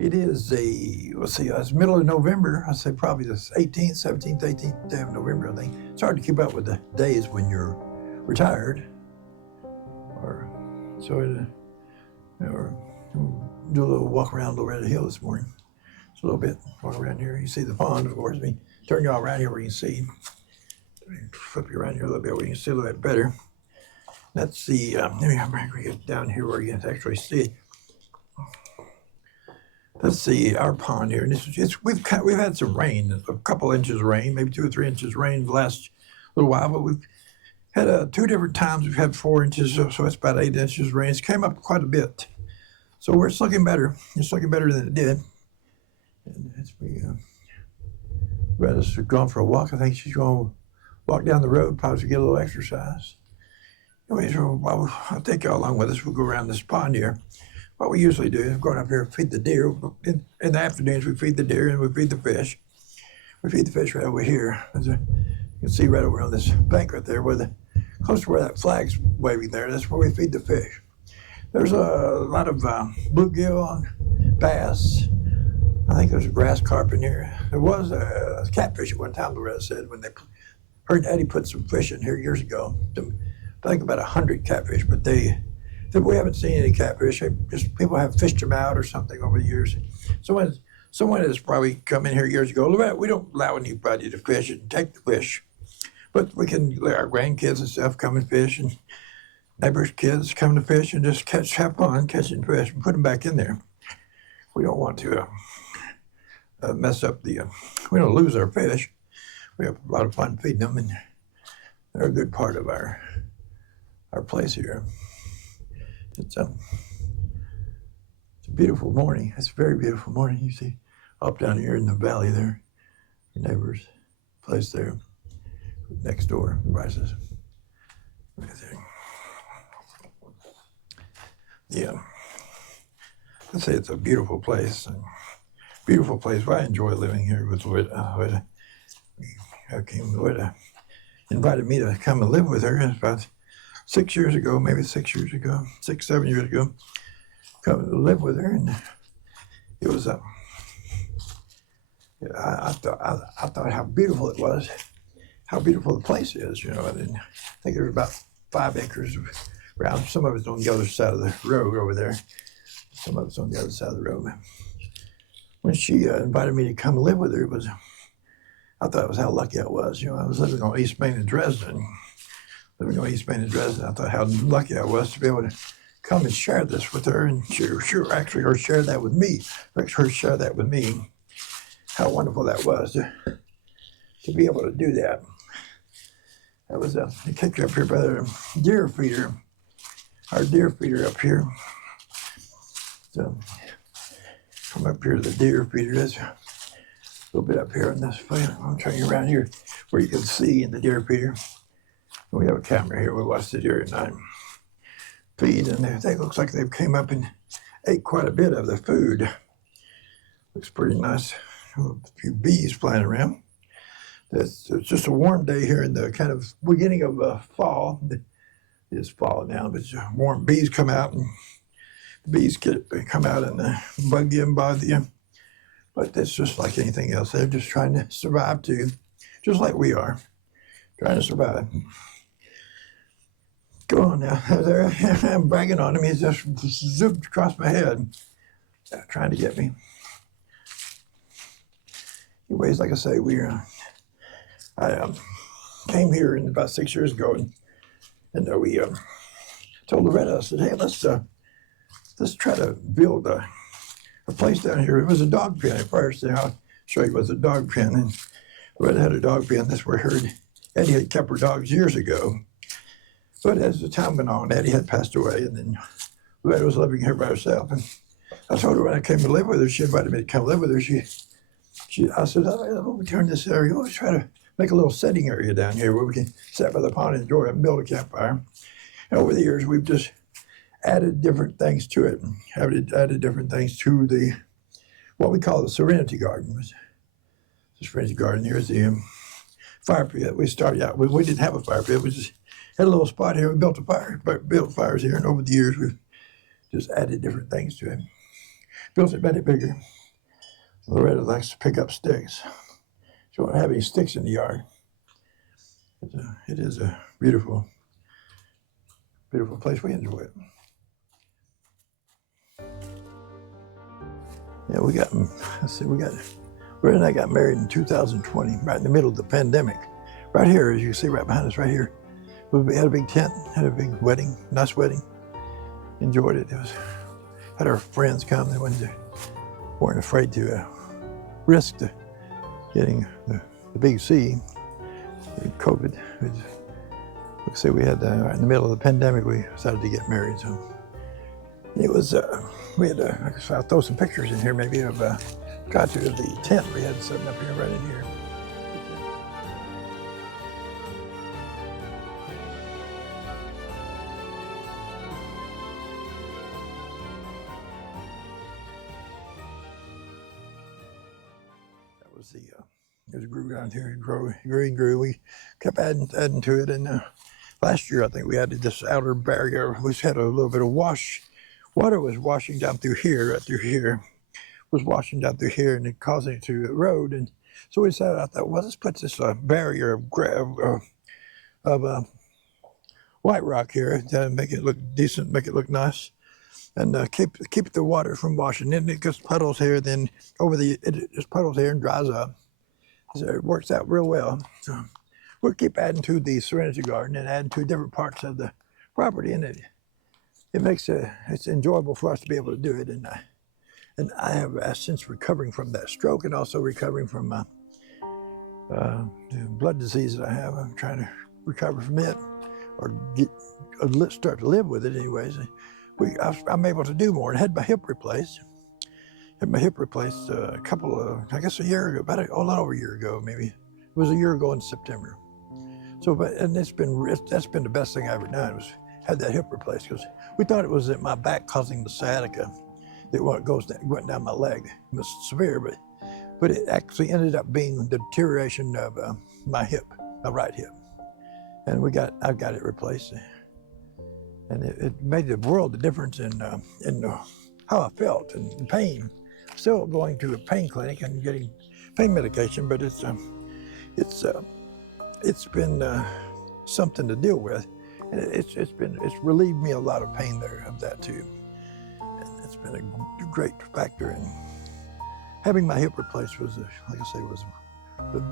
It is let's see, it's middle of November. I say probably the 18th, 17th, 18th day of November, I think. It's hard to keep up with the days when you're retired. Or do a little walk around Loretta Hill this morning. Just a little bit, walk around here. You see the pond, of course. Turn you all around here where you can see. Flip you around here a little bit where you can see a little bit better. That's the, let me bring it down here where you can actually see. Let's see our pond here. We've had some rain, a couple inches of rain, maybe 2 or 3 inches of rain the last little while, but we've had 2 different times we've had 4 inches, so it's about 8 inches of rain. It's came up quite a bit. So it's looking better. It's looking better than it did. And Retta's gone for a walk. I think she's going to walk down the road, probably to get a little exercise. Anyway, so I'll take you all along with us. We'll go around this pond here. What we usually do is go up here and feed the deer. In the afternoons, we feed the deer and we feed the fish. We feed the fish right over here. You can see right over on this bank right there, close to where that flag's waving there. That's where we feed the fish. There's a lot of bluegill, bass. I think there's a grass carp in here. There was a catfish at one time, Loretta said, when they heard Daddy put some fish in here years ago. I think about 100 catfish, but we haven't seen any catfish. People have fished them out or something over the years. Someone has probably come in here years ago. Loretta, we don't allow anybody to fish and take the fish, but we can let our grandkids and stuff come and fish, and neighbors' kids come to fish and just have fun catching fish and put them back in there. We don't want to mess up we don't lose our fish. We have a lot of fun feeding them, and they're a good part of our place here. It's a beautiful morning. It's a very beautiful morning. You see up down here in the valley there, your neighbor's place there, next door, the Rice's. Right there. Yeah. I'd say it's a beautiful place. Beautiful place. Well, I enjoy living here with Loretta. Loretta invited me to come and live with her about 6 years ago, maybe 6 years ago, 6, 7 years ago. Come to live with her, and it was I thought how beautiful it was, how beautiful the place is. I think there's about 5 acres around. Some of it's on the other side of the road over there. Some of it's on the other side of the road. When she invited me to come live with her, I thought it was how lucky I was. I was living on East Main in Dresden. I thought how lucky I was to be able to come and share this with her, and her share that with me. How wonderful that was to be able to do that. That was I kicked her up here by the deer feeder, our deer feeder up here. So come up here to the deer feeder. There's a little bit up here on this place. I'll turn you around here where you can see in the deer feeder. We have a camera here. We watch the deer at night feed, and it looks like they came up and ate quite a bit of the food. Looks pretty nice. A few bees flying around. It's just a warm day here in the kind of beginning of fall. It's fall now, but it's warm. Bees come out, and the bees come out and bug you and bother you. But it's just like anything else. They're just trying to survive too, just like we are, trying to survive. Go on now. I'm bragging on him. He's just zooped across my head, trying to get me. Anyways, like I say, I came here about 6 years ago, and we told Loretta, I said, hey, let's try to build a place down here. It was a dog pen at first. I'll show you it was a dog pen. And Loretta had a dog pen. That's where Eddie had kept her dogs years ago. But as the time went on, Eddie had passed away, and then Loretta was living here by herself. And I told her when I came to live with her, she invited me to come live with her. I said, we turn this area. Let's try to make a little setting area down here where we can sit by the pond and enjoy it and build a campfire. And over the years, we've just added different things to it. Added different things to what we call the Serenity Garden. The Serenity Garden here is the fire pit. We started out, we didn't have a fire pit. We just had a little spot here. We built fires here, and over the years, we've just added different things to it. built it many bigger. Loretta likes to pick up sticks. She won't have any sticks in the yard. It is a beautiful, beautiful place. We enjoy it. Yeah, Loretta and I got married in 2020, right in the middle of the pandemic. Right here, as you see right behind us, right here, we had a big tent, had a big wedding, nice wedding. Enjoyed it. Had our friends come. They weren't afraid to risk getting the big C, COVID. Like I say, we had right in the middle of the pandemic, we decided to get married. So it was, we had, I'll throw some pictures in here maybe of the tent we had set up here, right in here. That was it grew down here, grew and grew. We kept adding to it, and last year I think we added this outer barrier. We had a little bit of water was washing down through here, right through here, was washing down through here, and it causing it to erode. And so we decided, I thought, well, let's put this barrier of white rock here to make it look decent, make it look nice, and keep the water from washing. Then it gets puddles here, then it just puddles here and dries up. So it works out real well. So we'll keep adding to the Serenity Garden and adding to different parts of the property, and it makes it's enjoyable for us to be able to do it. And I have since recovering from that stroke, and also recovering from the blood disease that I have. I'm trying to recover from it, or start to live with it anyways. I'm able to do more, and had my hip replaced. Had my hip replaced a year ago, a little over a year ago, maybe. It was a year ago in September. So, that's been the best thing I ever done, was had that hip replaced, because we thought it was at my back causing the sciatica that went down my leg. It was severe, but it actually ended up being the deterioration of my hip, my right hip. And I got it replaced. And it made a world of difference in how I felt and pain. Still going to a pain clinic and getting pain medication, but it's been something to deal with, and it's relieved me a lot of pain there of that too. And it's been a great factor in having my hip replaced. Was like I say, was the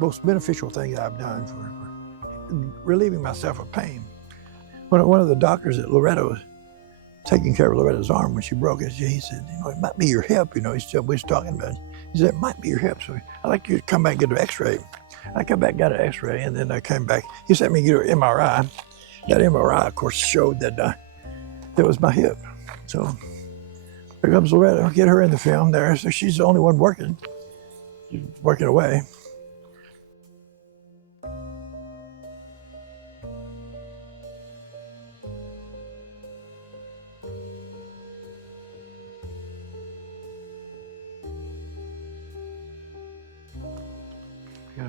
most beneficial thing that I've done for relieving myself of pain. One of the doctors at Loretta was taking care of Loretta's arm when she broke it. He said, it might be your hip. We was talking about it. He said, it might be your hip. So I'd like you to come back and get an x-ray. I come back, got an x-ray, and then I came back. He sent me to get an MRI. That MRI, of course, showed that that was my hip. So here comes Loretta. I'll get her in the film there. So she's the only one working. She's working away.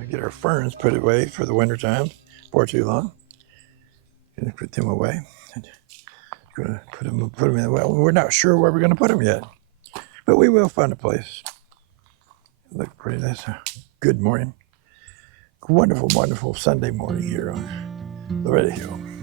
Get our ferns put away for the winter time, before too long. Gonna put them away. Gonna put them in. Well, we're not sure where we're gonna put them yet, but we will find a place. Look pretty nice. Good morning. Wonderful, wonderful Sunday morning here on Loretta Hill.